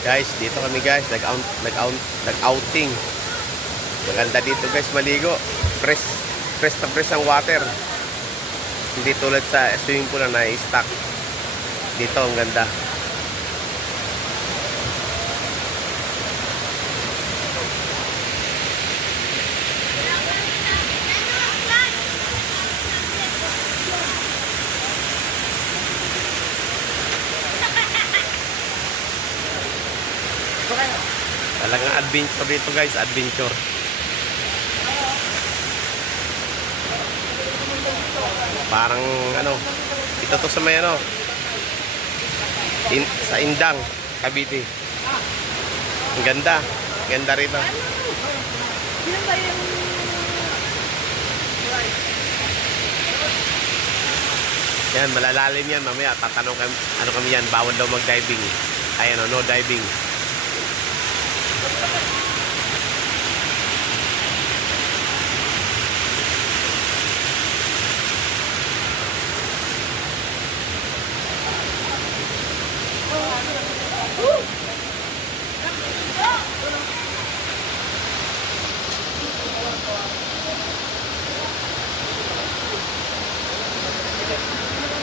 Guys, dito kami guys, nag-outing. Maganda dito guys, maligo. Fresh, fresh na fresh ang water. Hindi tulad sa swimming pool na i-stock. Dito ang ganda. Talagang adventure dito guys, adventure. Parang ano, ito to sa may ano, sa Indang, Cavite. Ang ganda, ganda rito. Yan, malalalim yan mamaya. Tatanong kami, ano kami yan, bawal daw mag-diving. Ayan o, no diving.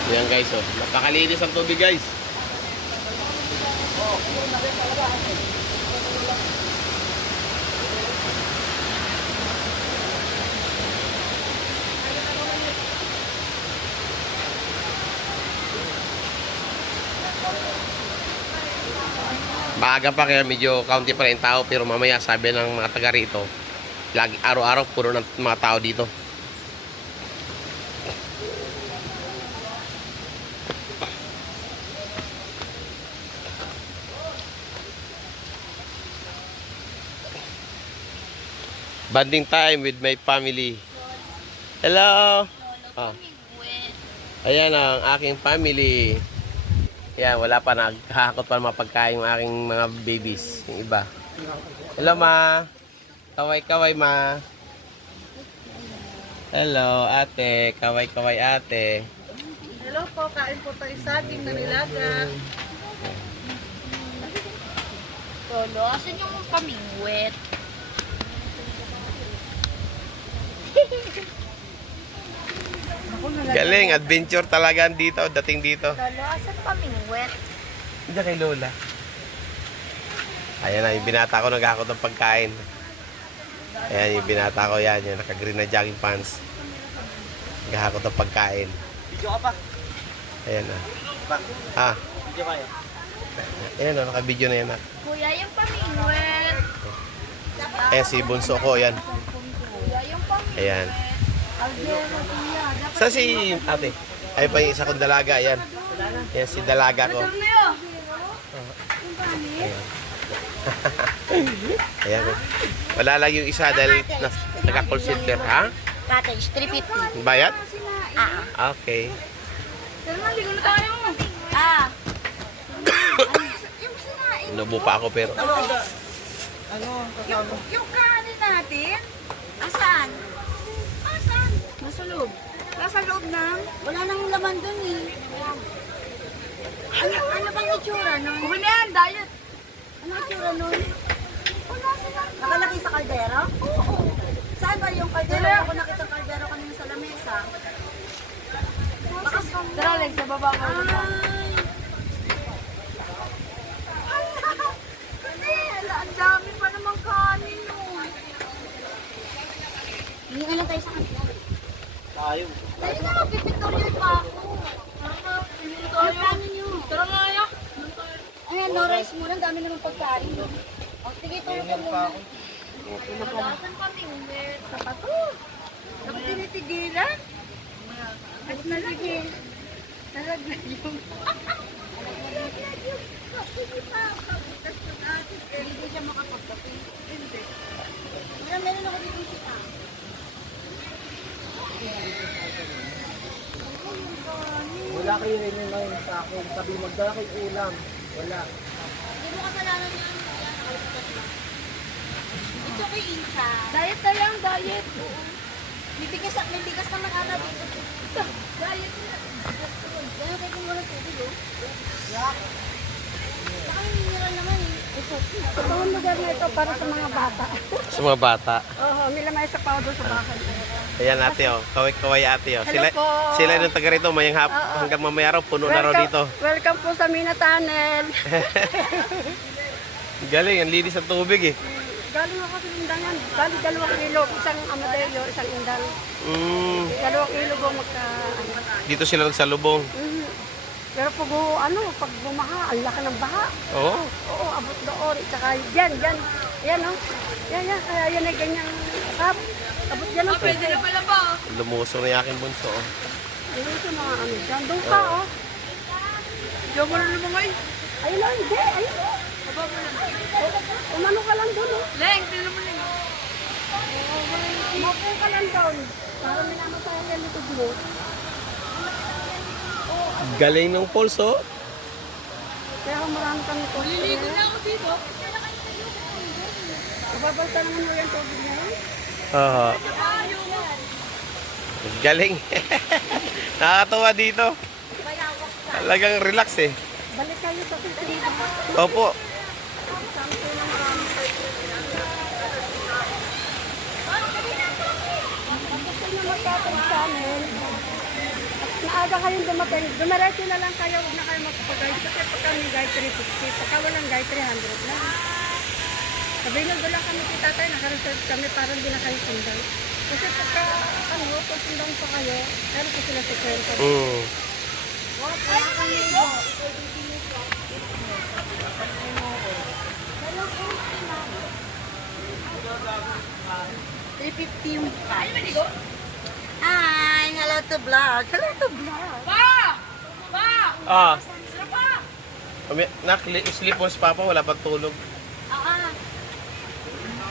Yan guys, oh. Napakalinis ang tubig guys. Maaga pa kaya medyo kaunti pa rin tao, pero mamaya sabi ng mga taga rito, lagi araw-araw puro ng mga tao dito. Bonding time with my family. Hello. Ah. Ayan ang aking family. Ayan, wala pa, naghahakot pa ng mga pagkain ng aking mga babies, yung iba. Hello ma. Kaway-kaway ma. Hello ate, kaway-kaway ate. Hello po, kain po tayo saging na nilaga. Lolo, asan yung pamingwet? Galing, adventure talaga dito, dating dito. Lolo, asan pamingwet? Diyan kay Lola. Ayan na, yung binata ko naghahakot ng pagkain. Ayan, yung binata ko yan, yung naka-green na jogging pants. Naghahakot ng pagkain. Video ka pa? Ayan na. Pa? Ah, Video kaya? ayan na, naka-video na yan na. Kuya, yung pamingwet. Ayan, si bunso ko, ayan. Kuya, yung pamingwet. Ayan. Algero, kuya. Dapat Saan si ate? Ay pa yung isa kong dalaga, ayan. Ayan si dalaga ko. Ayan. Ayan. Wala lang yung isa dahil naka-call center, ha? cottage, 350. Bayad? Ah. Okay. Pero naligo na tayo. Ah. Inubo pa ako pero. Ano? Kasama? Yung kanin natin? Asan? Asan? Nasa loob. Nasa loob ng? Wala nang laman dun eh. Ano bang itsura nun? Kuha na yan, diet. Ano itsura nun? Wala sila. Nakalaki sa kaldero? Oo. Saan ba yung kaldero? Ako nakita kaldero kanina sa lamesa. Tara, Alex, sa baba ko. Ang dami pa namang kanin nun. Hindi ka lang tayo sa kanila. Tayo. Dali na, magpipintoryo pa ako. Ano plano nyo? Tara nga ya. Ayan, no rice muna. Ang dami naman pagkain. O, sige, tulog ka muna. Malasan kami, ulit. Sa pato. Dapat tinitigilan. At nalagay. Nalagay yung... Nalagay yung... Hindi pa. Hindi siya makapagkapi. Hindi. Meron ako dito siya. Wala kayo rin yung ngayon sa akin. Sabi magdala kayo ulam. Wala. Hindi mo kasalanan niya. It's okay, Insa. Diet na lang, diet. May bigas na nakana dito. Diet na. Kaya kayo kung walang tubig, oh. Saka may mineral naman, eh. Itong lugar na ito para sa mga bata. Sa mga bata. Oo, nilamay sa powder sa bahay. Ayan ate oh, kaway-kaway ate oh. Hello po. Sila yung taga rito, hanggang mamaya raw, puno na raw dito. Welcome po sa Mina Tunnel. Galing, ang linis ng tubig eh. Galing ako sa Indangan. Bali, 2 kilo. Isang Amadeo, isang Indang. 2 kilo po magka... Dito sila nagsalubong. Pero pag, pag bumaha, ang laki ng baha. Oo. Oo, abot doon. Tsaka dyan. Yan, oh. Yan. Kaya yan ay ganyang kap. Abot dyan ang pwede na pala ba? Lumuso na yung aking bunso oh. Ayun sa mga dyan. Doon ka, oh. Diyan mo na naman ngayon. Ayun lang, hindi. Ayun, oh. Umano ka lang doon, oh. Leng, tilo mo lang. Mapo ka lang doon. Para may namatay ang likod mo. Galing ng pulso. Kaya kung marami kami ito. Liligo na ako dito. Nababalta naman mo yung tubig na yun. Oo. Galing. Nakakatawa dito. Talagang relax eh. Balik kayo sa Pilipinas. Opo. Sample na marami. Tapos kayo magtatag sa amin. At maaga kayong dumating. Dumiretso na lang kayo. Huwag na kayo magpapag-guide. Kasi pagka may guide 350. Pagka walang guide 300 na. Sabihin nyo doon lang kami kay tatay. Naka-reserve kami para hindi na kayo sundan. Kasi pagka pasundan pa kayo, meron ko sila sa kwento. Wala kami mo. 350 yung Hi! Hello to vlog! Hello to vlog! Ah. Sleep on papa, wala pang tulog.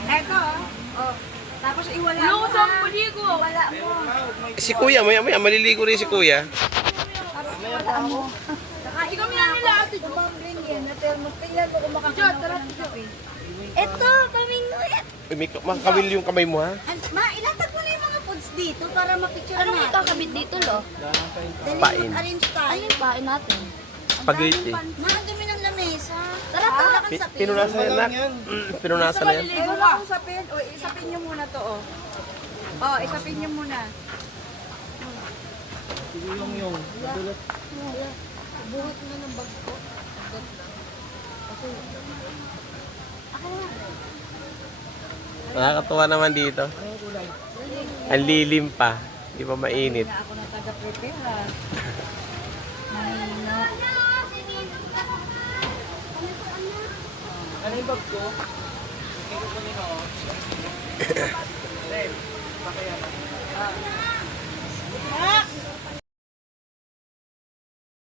Eto, oh. Tapos iwala Wala mo ko sa paligo. Iwala mo. Si kuya, maya maliligo rin si kuya. Tapos iwala mo. Saka ikaw Kami nila ate. tumambling yan na thermos. Tingnan mo kung makakita ng kape. Ito, paminguit. Makakawil yung kamay mo ha. Ma, ilatag mo na yung mga foods dito para mapicture natin. Anong kakabit dito, lo? Dali, Pain. mag-arrange tayo. Ano yung pain natin? Spaghetti. Ma, ang dumi ng lamesa. Tara, tara kang sapin. Pinunasan yan nak. Pinunasan na yan. Wala akong sapin. O, isapin nyo muna to, oh. Oh, isapin nyo muna. Yung. Madulas. Buhat mo ng bag ko. Nakakatuwa naman dito. Ang lilim pa. Di pa mainit. Ako na taga-prepare, ha. Ano yung bag ko? Hindi ko kunin ako.